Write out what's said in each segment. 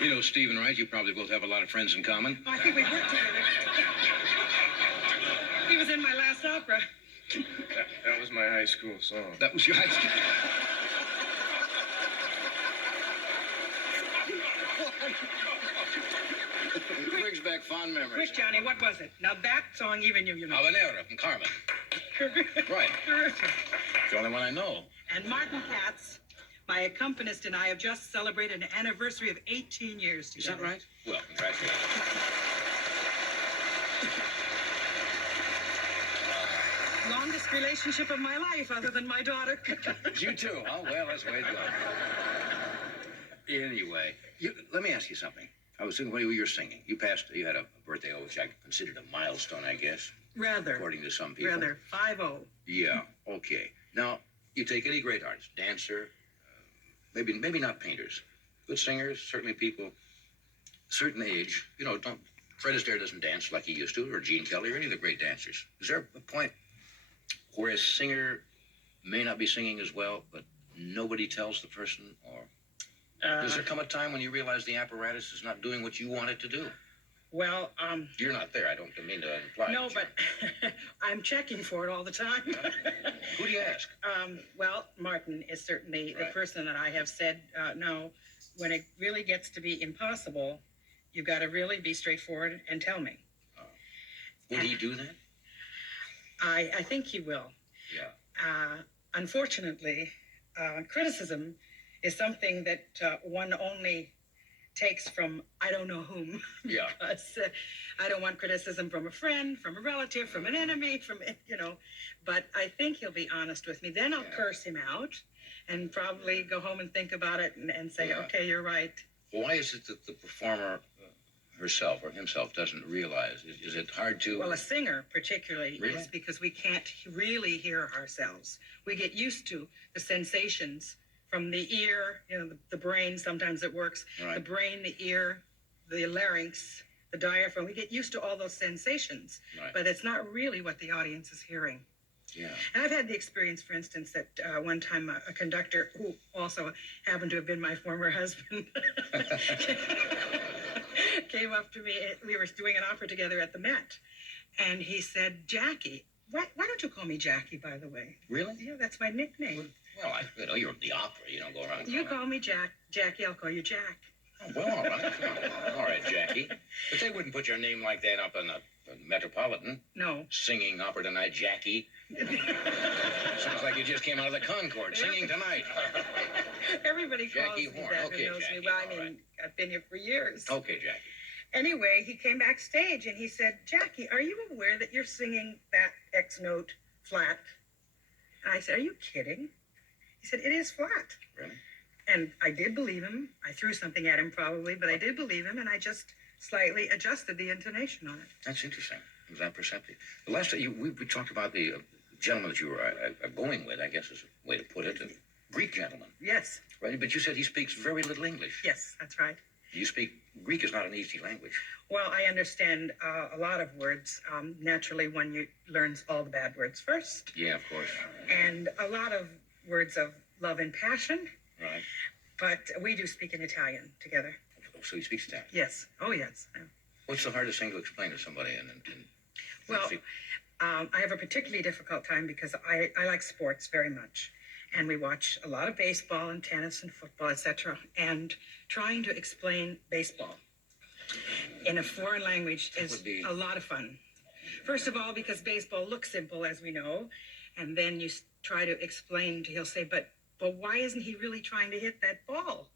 You know Stephen, right? You probably both have a lot of friends in common. I think we worked together. He was in my last opera. That was my high school song. That was your high school. It brings back fond memories. Quick, Johnny, what was it? Now that song even you know. Habanera from Carmen. Right. Terrific. It's the only one I know. And Martin Katz, my accompanist, and I have just celebrated an anniversary of 18 years together. Is that right? Well, congratulations. Longest relationship of my life, other than my daughter. You too? Oh, well, that's the way it goes. Anyway, let me ask you something. I was thinking when you were singing, you had a birthday, which I considered a milestone, I guess. Rather. According to some people. Rather. 5-0. Yeah, okay. Now, you take any great artist, dancer, maybe not painters, good singers, certainly people, certain age, Fred Astaire doesn't dance like he used to, or Gene Kelly, or any of the great dancers. Is there a point where a singer may not be singing as well, but nobody tells the person, or does there come a time when you realize the apparatus is not doing what you want it to do? Well, You're not there. I don't mean to imply. no, but I'm checking for it all the time. Who do you ask? Well, Martin is certainly the Right. person that I have said, no, when it really gets to be impossible, you've got to really be straightforward and tell me. Would he do that? I think he will. Yeah. Unfortunately, criticism is something that one only takes from I don't know whom. Yeah. Because I don't want criticism from a friend, from a relative, from an enemy, but I think he'll be honest with me. Then I'll curse him out and probably go home and think about it and say, Yeah. okay, you're right. Well, why is it that the performer herself or himself doesn't realize? Is it hard to? Well, a singer particularly Really? is because we can't really hear ourselves. We get used to the sensations from the ear, the brain, sometimes it works, Right. the brain, the ear, the larynx, the diaphragm. We get used to all those sensations, Right. but it's not really what the audience is hearing. Yeah. And I've had the experience, for instance, that one time a conductor who also happened to have been my former husband came up to me. We were doing an opera together at the Met, and he said, "Jackie, why don't you call me Jackie, by the way?" Really? Yeah, that's my nickname. Well, you're at the opera. You don't go around. You call me Jackie, I'll call you Jack. Oh, well, all right. All right, Jackie. But they wouldn't put your name like that up in the Metropolitan. No. Singing opera tonight, Jackie. Sounds like you just came out of the Concord singing tonight. Everybody calls Jackie me Horn. that Okay, who knows Jackie, me. Well, I all mean, right. I've been here for years. Okay, Jackie. Anyway, he came backstage and he said, "Jackie, are you aware that you're singing that X note flat?" And I said, "Are you kidding?" He said, "It is flat." Really? And I did believe him. I threw something at him probably, but I did believe him, and I just slightly adjusted the intonation on it. That's interesting. It was that perceptive. The last time we talked about the gentleman that you were going with, I guess is a way to put it, a Greek gentleman, Yes, right? But you said he speaks very little English. yes, that's right. You speak Greek is not an easy language. Well, I understand a lot of words. Naturally, one learns all the bad words first, Yeah, of course. and a lot of words of love and passion. Right. But we do speak in Italian together. So he speaks Italian. Yes. Oh, yes. What's the hardest thing to explain to somebody? Well, I have a particularly difficult time because I like sports very much. And we watch a lot of baseball and tennis and football, etc. And trying to explain baseball in a foreign language That is would be- a lot of fun. First of all, because baseball looks simple, as we know. And then you try to explain, he'll say, but why isn't he really trying to hit that ball?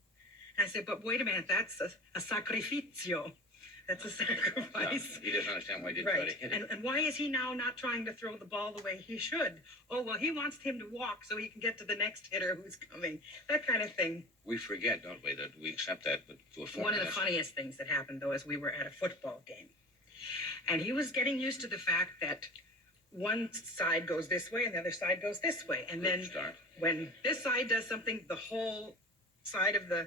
And I said, but wait a minute, that's a sacrificio. That's a sacrifice. he doesn't understand why he didn't try Right. to hit it. And why is he now not trying to throw the ball the way he should? Oh, well, he wants him to walk so he can get to the next hitter who's coming. That kind of thing. We forget, don't we, that we accept that but to a form. One of the funniest things that happened, though, is we were at a football game. And he was getting used to the fact that one side goes this way and the other side goes this way. And then Start. when this side does something, the whole side of the